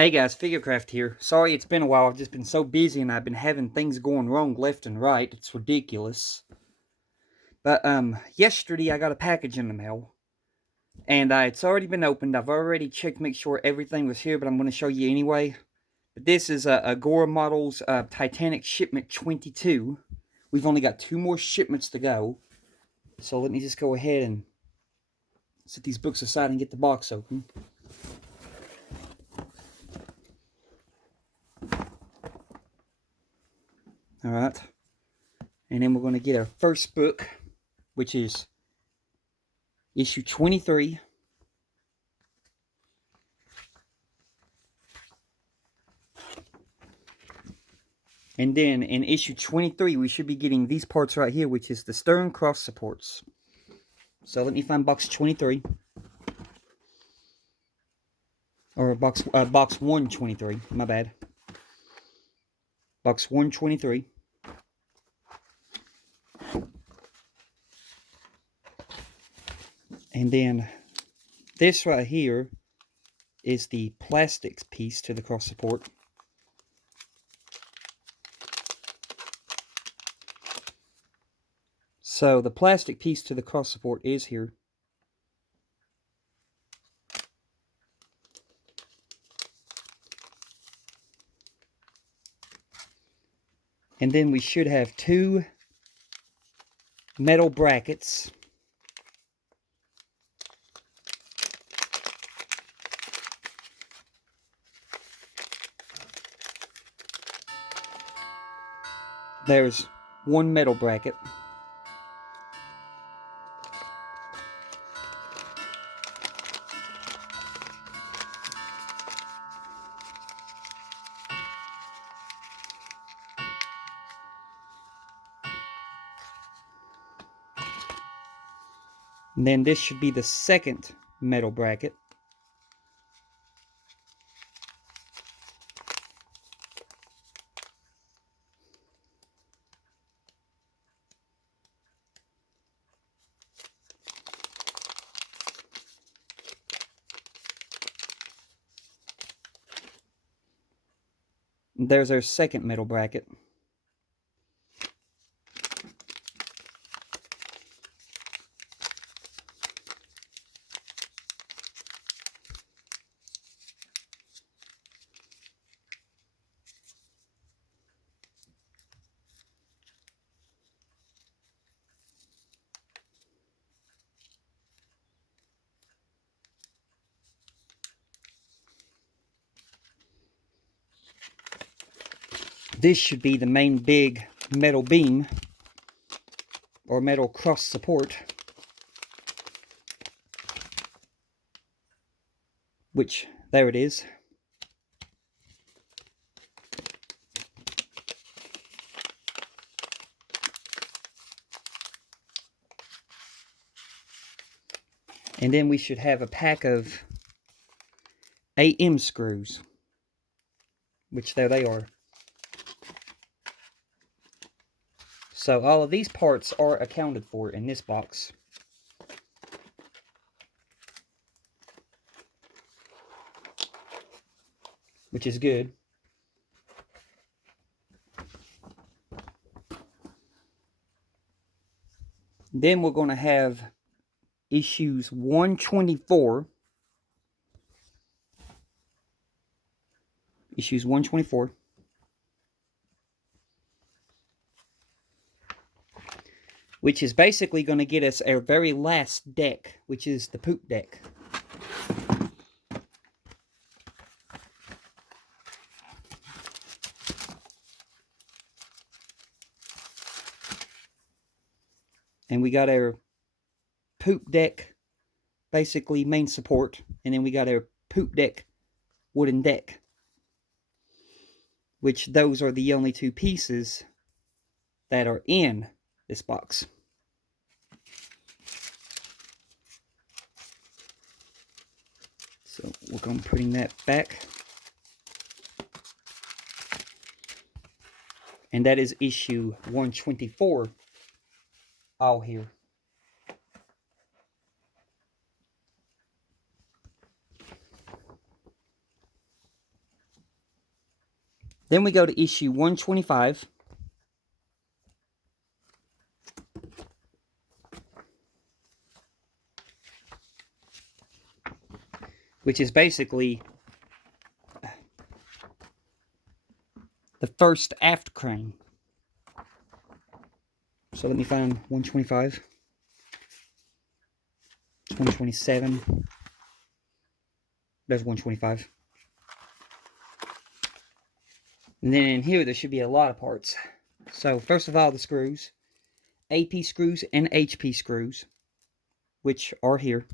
Hey guys, Figurecraft here. Sorry it's been a while. I've just been so busy and I've been having things going wrong left and right. It's ridiculous. But yesterday I got a package in the mail. And it's already been opened. I've already checked to make sure everything was here, but I'm going to show you anyway. But this is Agora Models Titanic Shipment 22. We've only got 2 more shipments to go. So let me just go ahead and set these books aside and get the box open. Alright. And then we're going to get our first book, which is issue 23. And then in issue 23, we should be getting these parts right here, which is the stern cross supports. So let me find box 23. Or box 123, my bad. Box 123. And then this right here is the plastics piece to the cross support. So the plastic piece to the cross support is here. And then we should have 2 metal brackets. There's 1 metal bracket. And then this should be the second metal bracket. There's our second metal bracket. This should be the main big metal beam or metal cross support, which there it is. And then we should have a pack of AM screws, which there they are. So all of these parts are accounted for in this box. Which is good. Then we're going to have issues 124. Issues 124. Which is basically going to get us our very last deck, which is the poop deck. And we got our poop deck, basically main support, and then we got our poop deck wooden deck, which those are the only 2 pieces that are in this box. So we're going to putting that back. And that is issue 124 all here. Then we go to issue 125. Which is basically the first aft crane. So let me find 125. 127. There's 125. And then in here, there should be a lot of parts. So first of all, the screws. AP screws and HP screws, which are here.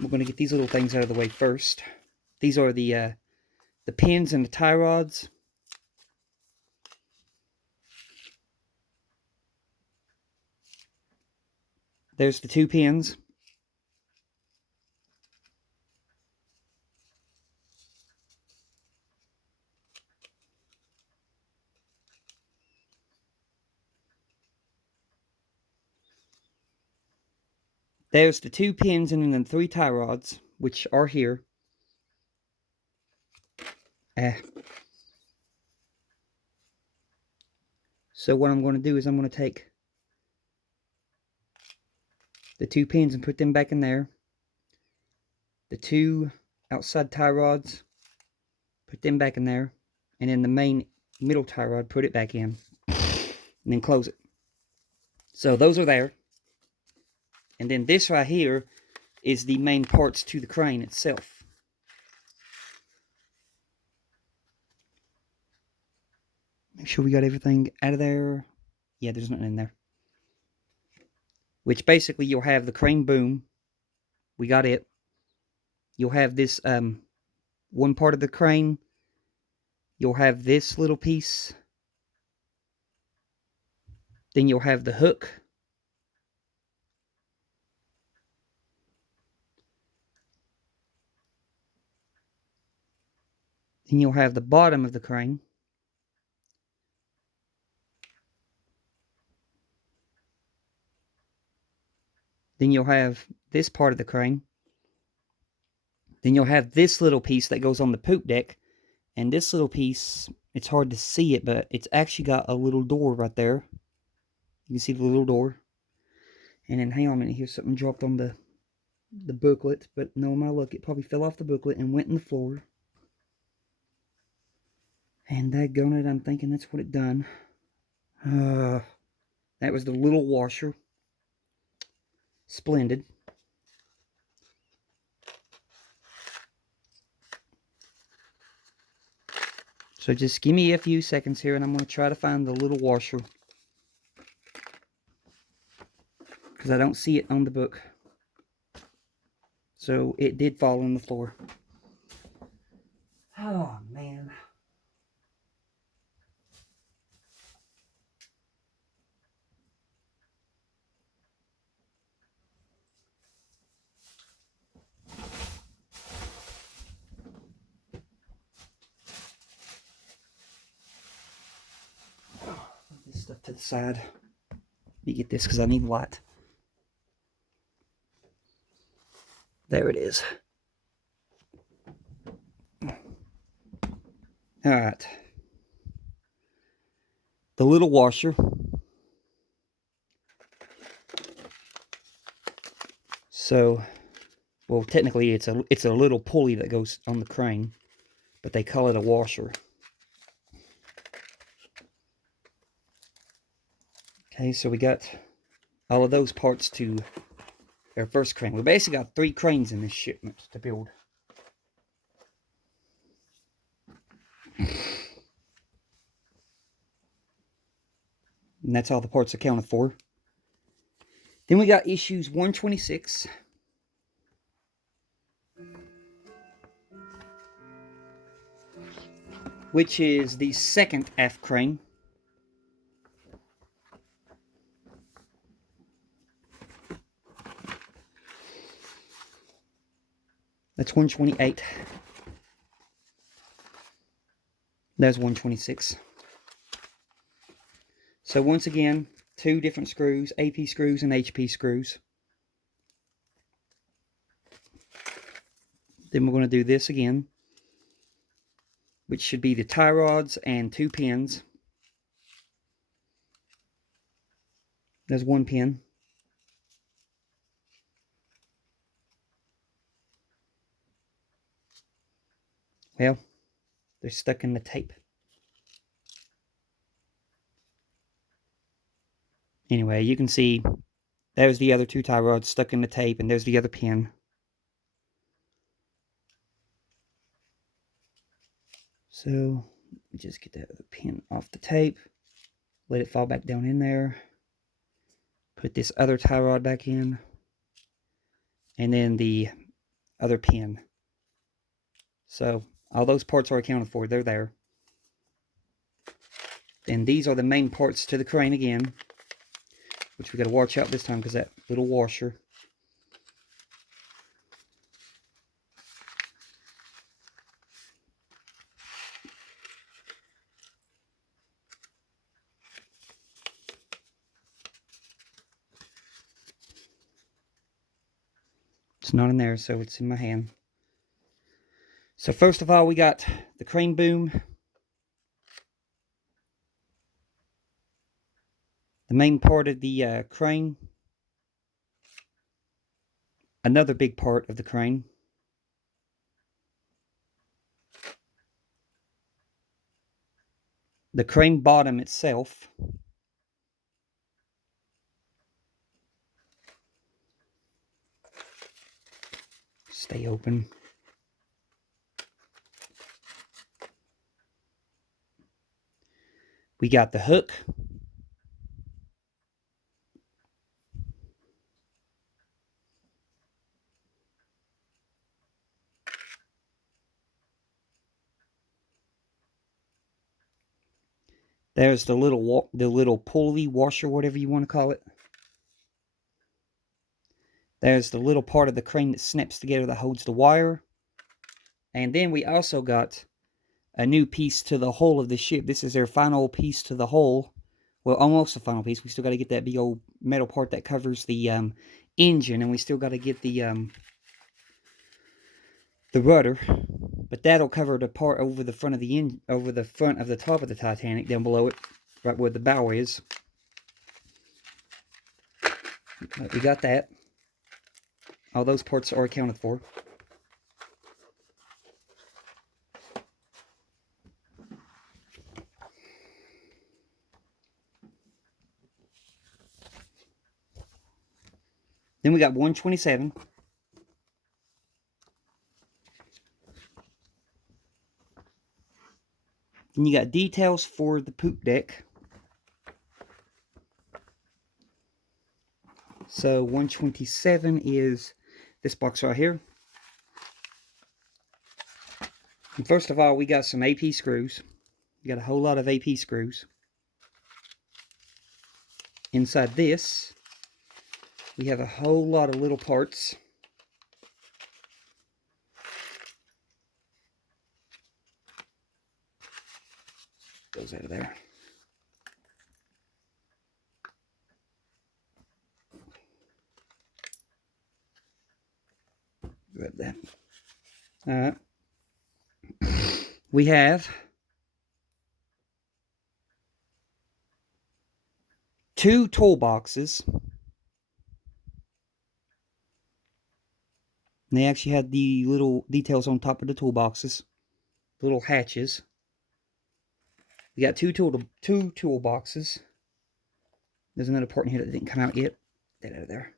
We're going to get these little things out of the way first. These are the pins and the tie rods. There's the 2 pins. There's the 2 pins and then the 3 tie rods, which are here. So what I'm going to do is I'm going to take the 2 pins and put them back in there. The 2 outside tie rods, put them back in there. And then the main middle tie rod, put it back in. And then close it. So those are there. And then this right here is the main parts to the crane itself. Make sure we got everything out of there. Yeah, there's nothing in there. Which basically you'll have the crane boom. We got it. You'll have this one part of the crane. You'll have this little piece. Then you'll have the hook. Then you'll have the bottom of the crane. Then you'll have this part of the crane. Then you'll have this little piece that goes on the poop deck. And this little piece, it's hard to see it, but it's actually got a little door right there. You can see the little door. And then, hang on a minute, here's something dropped on the booklet. But no, my luck, it probably fell off the booklet and went in the floor. And daggone it, I'm thinking that's what it done. That was the little washer. Splendid. So just give me a few seconds here and I'm going to try to find the little washer. Because I don't see it on the book. So it did fall on the floor. Oh, man. Put this stuff to the side. Let me get this because I need light. There it is. Alright. The little washer. So, well, technically it's a little pulley that goes on the crane, but they call it a washer. Okay, so we got all of those parts to our first crane. We basically got 3 cranes in this shipment to build. And that's all the parts accounted for. Then we got issues 126. Which is the second aft crane. That's 128. There's 126. So once again, 2 different screws, AP screws and HP screws. Then we're going to do this again. which should be the tie rods and 2 pins. There's 1 pin. Well, they're stuck in the tape. Anyway, you can see there's the other 2 tie rods stuck in the tape, and there's the other pin. So, just get that other pin off the tape. Let it fall back down in there. Put this other tie rod back in. And then the other pin. So, all those parts are accounted for. They're there. And these are the main parts to the crane again, which we got to watch out this time because that little washer. It's not in there, so it's in my hand. So first of all, we got the crane boom, the main part of the crane, another big part of the crane, the crane bottom itself, stay open, we got the hook, there's the little pulley washer, whatever you want to call it. There's the little part of the crane that snaps together that holds the wire. And then we also got a new piece to the hull of the ship. This is their final piece to the hull. Well, almost the final piece. We still got to get that big old metal part that covers the engine, and we still got to get the rudder. But that'll cover the part over the front of the the top of the Titanic, down below it, right where the bow is. But we got that. All those parts are accounted for. Then we got 127. Then you got details for the poop deck. So 127 is this box right here. And first of all, we got some AP screws. We got a whole lot of AP screws. Inside this, we have a whole lot of little parts. Goes out of there. Grab that. Alright. We have 2 toolboxes. And they actually had the little details on top of the toolboxes. Little hatches. We got two toolboxes. There's another part in here that didn't come out yet. Get that out of there.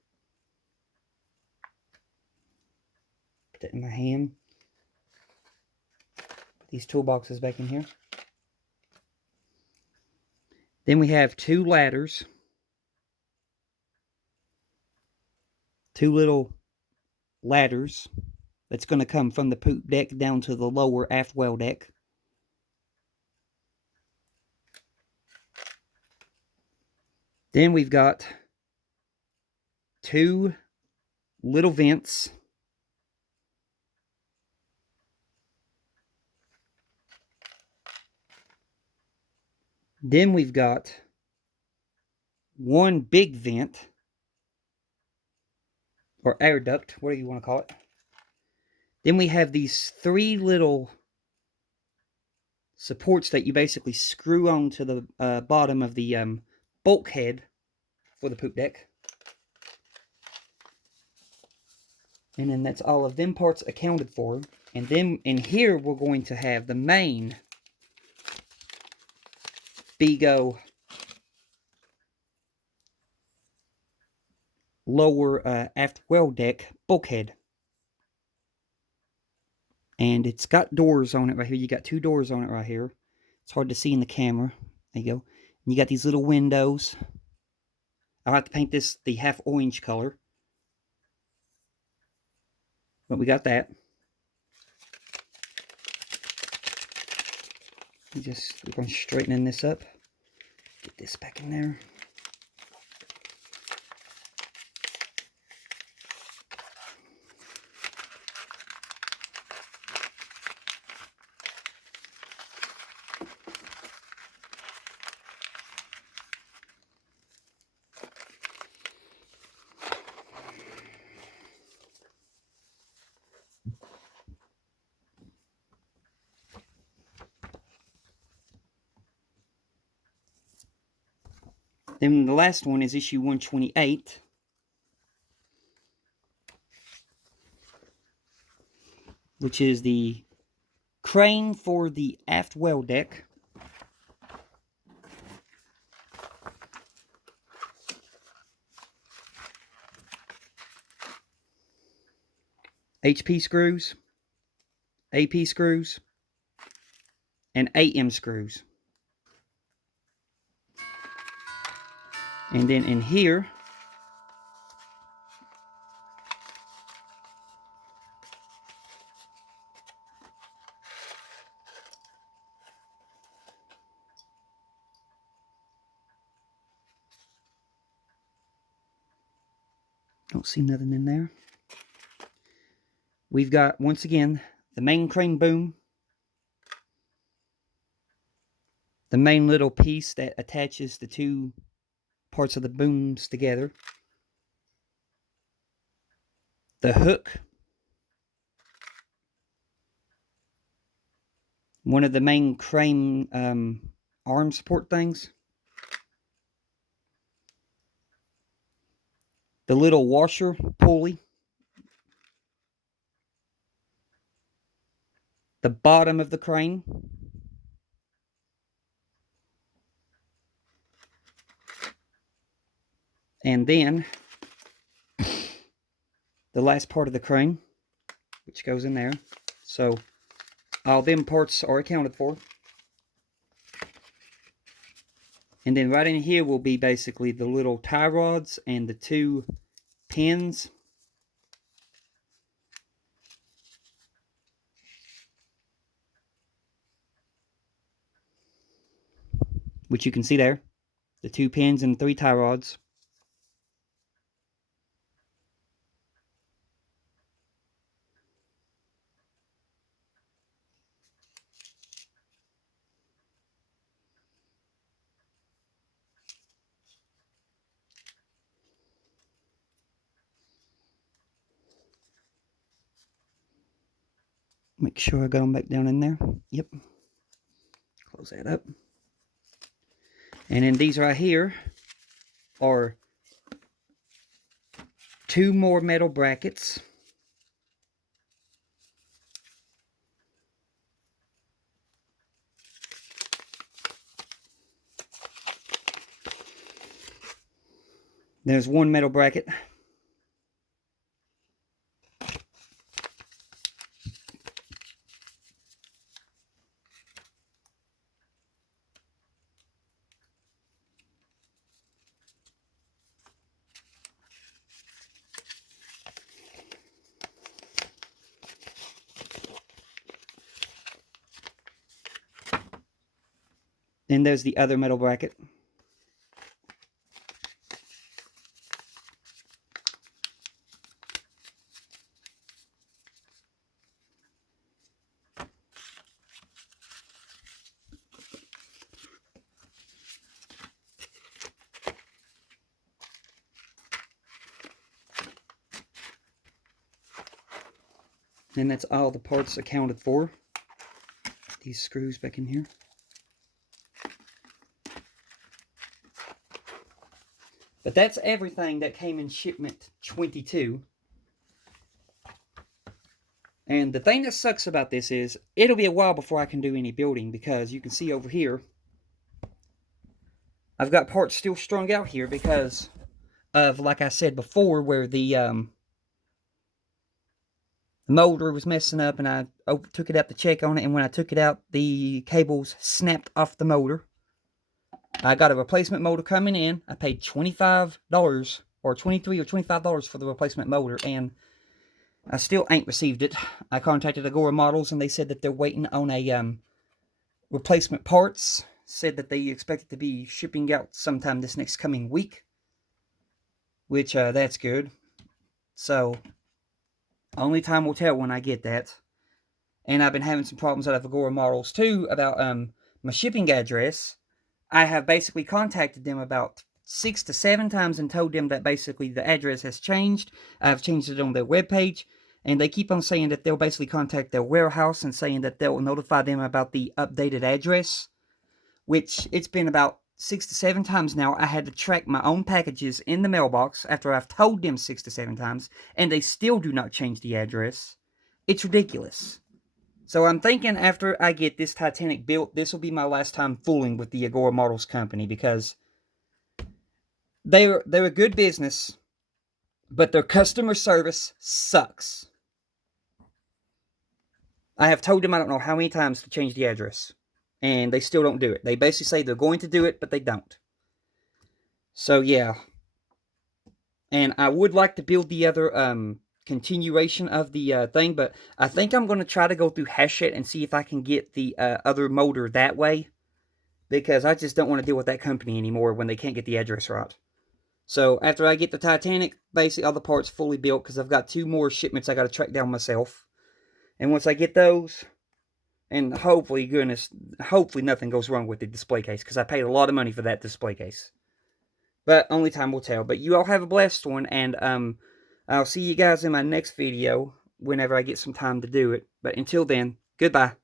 Put that in my hand. Put these toolboxes back in here. Then we have 2 ladders. 2 little ladders that's going to come from the poop deck down to the lower aft well deck. Then we've got 2 little vents. Then we've got 1 big vent, or air duct, whatever you want to call it. Then we have these 3 little supports that you basically screw onto the bottom of the bulkhead for the poop deck. And then that's all of them parts accounted for. And then in here we're going to have the main Bigo lower aft well deck bulkhead. And it's got doors on it right here. You got 2 doors on it right here. It's hard to see in the camera. There you go. And you got these little windows. I'll have to paint this the half orange color. But we got that. We're going to straighten this up. Get this back in there. Then the last one is issue 128. Which is the crane for the aft well deck. HP screws, AP screws, and AM screws. And then in here, don't see nothing in there. We've got, once again, the main crane boom, the main little piece that attaches the 2 parts of the booms together, the hook, one of the main crane arm support things, the little washer pulley, the bottom of the crane, and then the last part of the crane, which goes in there. So all them parts are accounted for. And then right in here will be basically the little tie rods and the 2 pins. Which you can see there. The 2 pins and 3 tie rods. Make sure I got them back down in there. Yep. Close that up. And then these right here are 2 more metal brackets. There's 1 metal bracket. Then there's the other metal bracket. And that's all the parts accounted for. these screws back in here. But that's everything that came in shipment 22. And the thing that sucks about this is, it'll be a while before I can do any building, because you can see over here, I've got parts still strung out here because of, like I said before, where the motor was messing up, and I took it out to check on it, and when I took it out, the cables snapped off the motor. I got a replacement motor coming in. I paid $25 or $23 or $25 for the replacement motor, and I still ain't received it. I contacted Agora Models, and they said that they're waiting on a replacement parts. Said that they expect it to be shipping out sometime this next coming week, which that's good. So only time will tell when I get that. And I've been having some problems out of Agora Models too about my shipping address. I have basically contacted them about 6 to 7 times and told them that basically the address has changed. I've changed it on their webpage, and they keep on saying that they'll basically contact their warehouse and saying that they'll notify them about the updated address, which it's been about 6 to 7 times now. I had to track my own packages in the mailbox after I've told them 6 to 7 times, and they still do not change the address. It's ridiculous. So I'm thinking after I get this Titanic built, this will be my last time fooling with the Agora Models company, because they're a good business, but their customer service sucks. I have told them I don't know how many times to change the address, and they still don't do it. They basically say they're going to do it, but they don't. So yeah. And I would like to build the other continuation of the thing, but I think I'm going to try to go through Hachette and see if I can get the other motor that way, because I just don't want to deal with that company anymore when they can't get the address right. So after I get the Titanic, basically all the parts fully built, because I've got 2 more shipments I got to track down myself. And once I get those, and hopefully nothing goes wrong with the display case, because I paid a lot of money for that display case. But only time will tell. But you all have a blessed one, and I'll see you guys in my next video whenever I get some time to do it. But until then, goodbye.